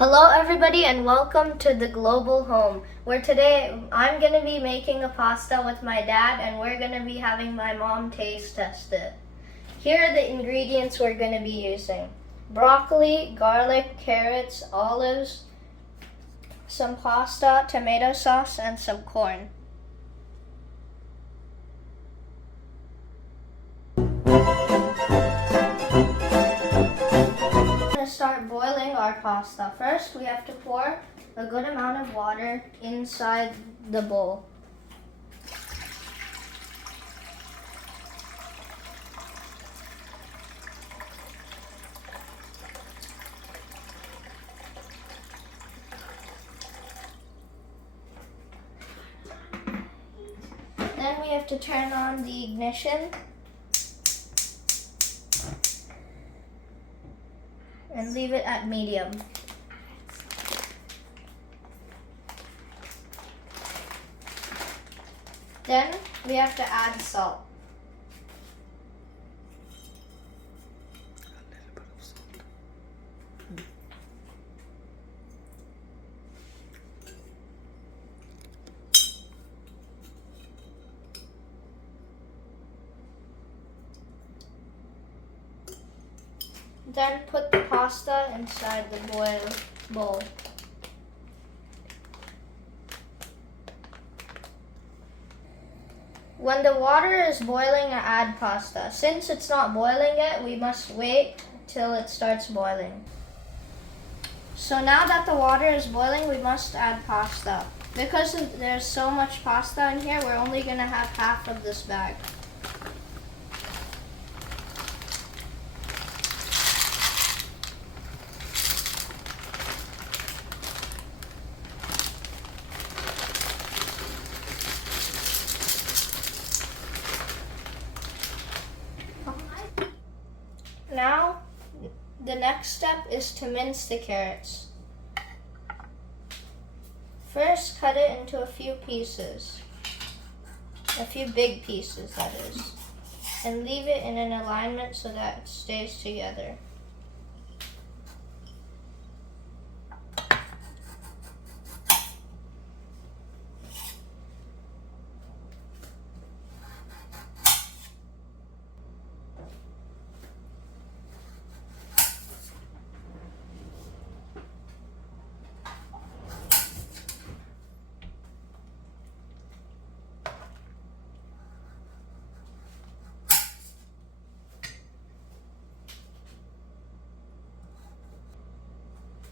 Hello everybody and welcome to the Global Home, where today I'm going to be making a pasta with my dad and we're going to be having my mom taste test it. Here are the ingredients we're going to be using: broccoli, garlic, carrots, olives, some pasta, tomato sauce, and some corn. Start boiling our pasta. First, we have to pour a good amount of water inside the bowl. Then we have to turn on the ignition and leave it at medium. Then we have to add salt. Then put the pasta inside the bowl. When the water is boiling, add pasta. Since it's not boiling yet, we must wait till it starts boiling. So now that the water is boiling, we must add pasta. Because there's so much pasta in here, we're only going to have half of this bag. Now, the next step is to mince the carrots. First, cut it into a few pieces. A few big pieces, that is. And leave it in an alignment so that it stays together.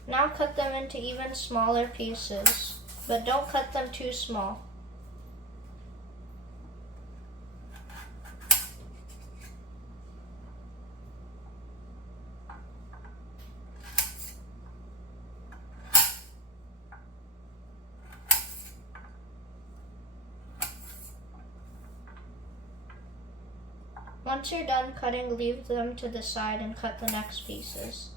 Now cut them into even smaller pieces, but don't cut them too small. Once you're done cutting, leave them to the side and cut the next pieces.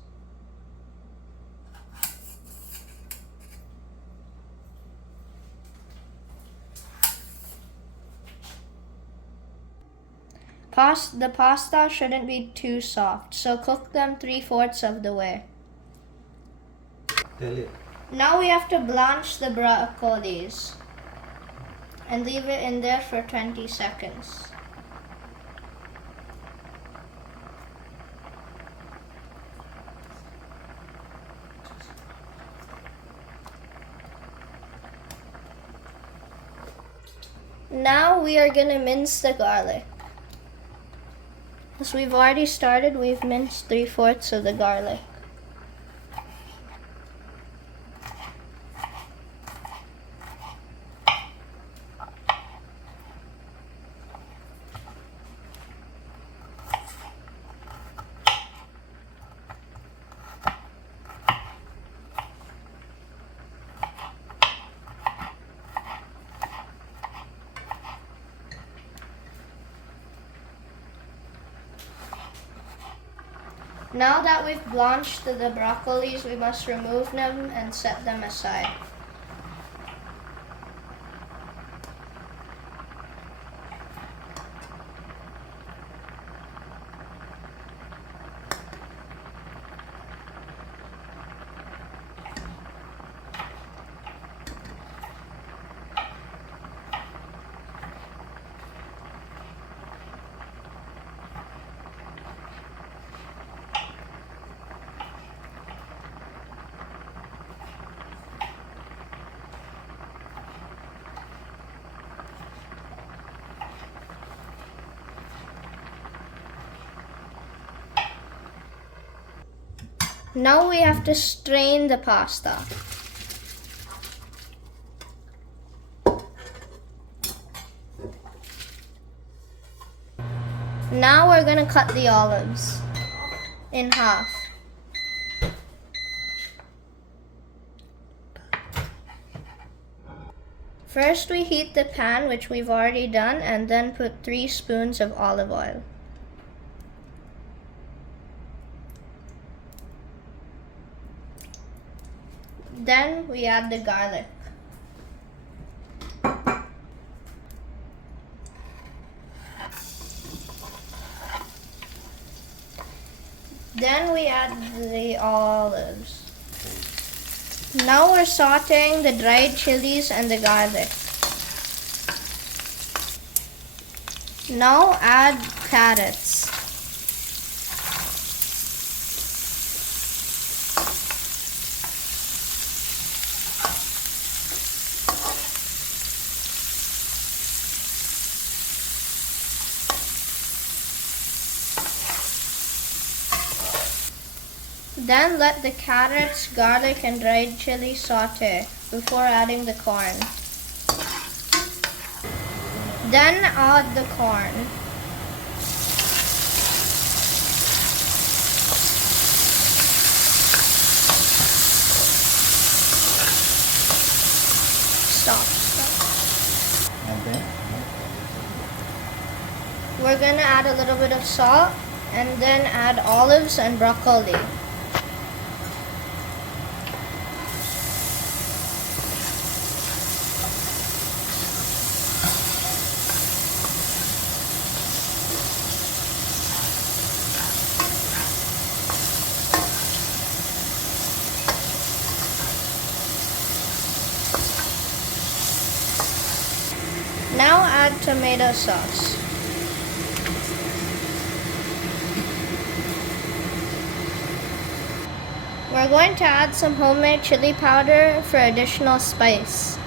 The pasta shouldn't be too soft, so cook them 3/4 of the way. Tell it. Now we have to blanch the broccolis and leave it in there for 20 seconds. Now we are going to mince the garlic. As we've already started, we've minced 3/4 of the garlic. Now that we've blanched the broccolis, we must remove them and set them aside. Now we have to strain the pasta. Now we're gonna cut the olives in half. First we heat the pan, which we've already done, and then put 3 spoons of olive oil. Then we add the garlic. Then we add the olives. Now we're sauteing the dried chilies and the garlic. Now add carrots. Then let the carrots, garlic, and dried chili saute before adding the corn. Then add the corn. Stop. And then We're gonna add a little bit of salt and then add olives and broccoli. Now add tomato sauce. We're going to add some homemade chili powder for additional spice.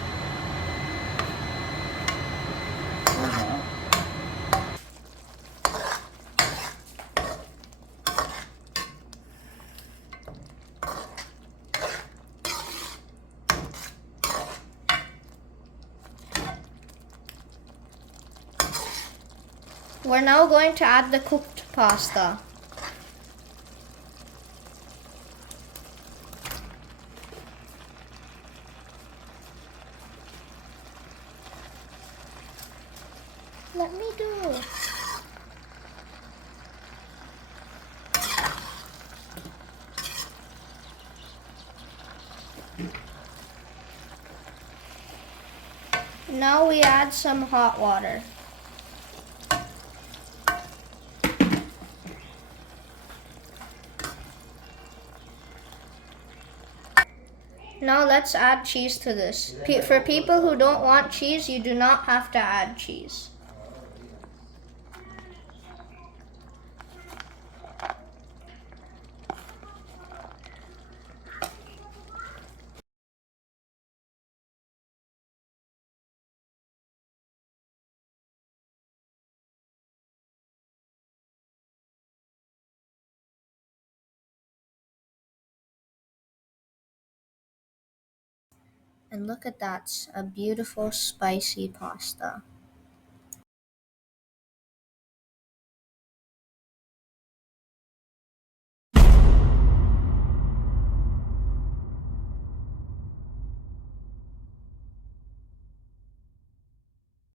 We're now going to add the cooked pasta. Let me do. Now we add some hot water. Now let's add cheese to this. For people who don't want cheese, you do not have to add cheese. And look at that, a beautiful spicy pasta.